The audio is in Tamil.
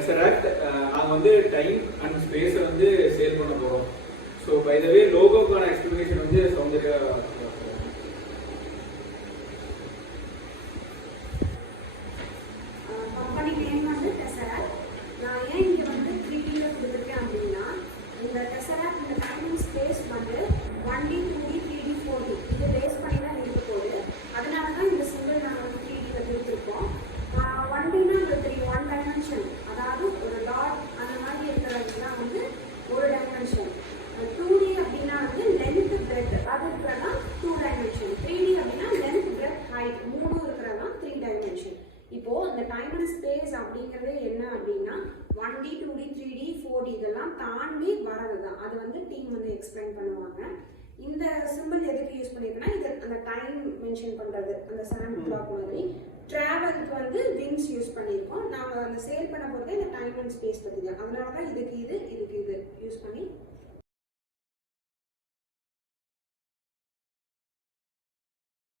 டெசராக்ட் நாங்கள் வந்து டைம் அண்ட் ஸ்பேஸை வந்து சேல் பண்ண போகிறோம். ஸோ பை த வே லோகோக்கான எக்ஸ்பிளனேஷன் வந்து சௌந்தர்யா. கம்பெனி நேம் வந்து டெசராக்ட். நான் ஏன் இங்கே வந்து 3Dல கொடுத்துருக்கேன் அப்படின்னா, இந்த டெசராக்ட் இந்த டைம் அண்ட் ஸ்பேஸ் வந்து 1D 2D 3D 4D இது பேஸ் பண்ணி தான் இருக்க போகுது. அதனால தான் இந்த சிம்பிள் நாங்கள் வந்து 3Dல கொடுத்துருக்கோம். 1Dனா உங்களுக்கு 1 டைமென்ஷன், அதாவது ஒரு டாட் அந்த மாதிரி இருக்கிறதுலாம் வந்து ஒரு டைமென்ஷன். 2D அப்படின்னா வந்து லென்த் பிரெத் அது இருக்கிறதா 2 டைமென்ஷன். 3D அப்படின்னா லென்த் பிரெத் ஹைட் மூணும் இருக்கிறதா 3 டைமென்ஷன். இப்போ இந்த டைம் அண்ட் ஸ்பேஸ் அப்படிங்கிறது என்ன அப்படின்னா 1D 2D 3D 4D இதெல்லாம் தாண்டி வரது தான். அது வந்து டீம் வந்து எக்ஸ்பிளைன் பண்ணுவாங்க. இந்த சிம்பிள் எதுக்கு யூஸ் பண்ணியிருக்கேன்னா, இது அந்த டைம் மென்ஷன் பண்ணுறது, அந்த சாண்ட் கிளாக் மாதிரி. ட்ராவலுக்கு வந்து விங்ஸ் யூஸ் பண்ணியிருக்கோம். நாங்கள் அந்த சேல் பண்ண போகிறது இந்த டைம் அண்ட் ஸ்பேஸ் பற்றி தான். அதனால தான் இதுக்கு இது யூஸ் பண்ணி